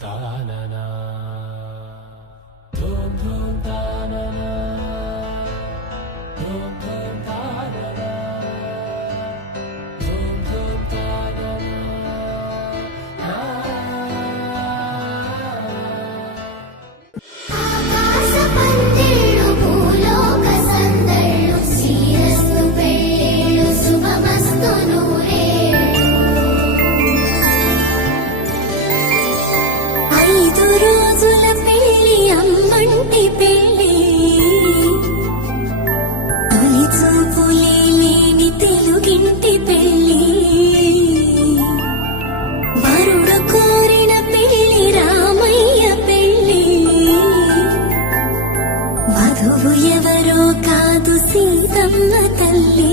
తాననా ధూమ్ ధూమ్ తాననా ధూమ్ ధూమ్ తాననా ధూమ్ ధూమ్ తాననా ఆకాశ పందిళ్ళు భూలోక సందళ్ళు శ్రీరస్తు పెళ్ళిళ్ళు శుభమస్తు నూరేళ్ళు 5 రోజుల పెళ్ళి అమ్మంటి పెళ్ళి తొలి చూపులే లేని తెలుగింటి పెళ్ళి వరుడు కోరిన పెళ్ళి రామయ్య పెళ్ళి వధువు ఎవరో కాదు సీతమ్మ తల్లి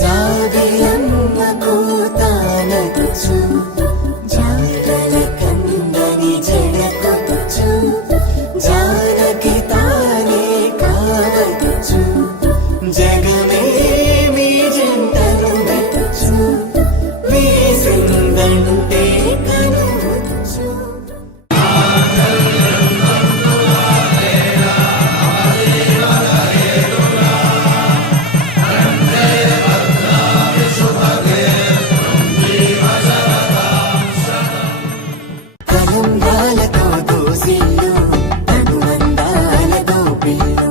జాబిలమ్మ కూతానదుచు జాడల కందని జడకొదుచు జానకి తానే కావదుచు జగమే మీ జంటను వెతుచు వేసిందంటే కనువచ్చు కలంబాలతో దోసిల్లు అనువందాలతో పిల్లు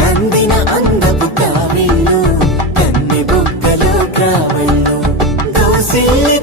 కందిన అందపు కావిళ్ళు కన్ని బొక్కలో క్రావళ్ళు దోసిల్లి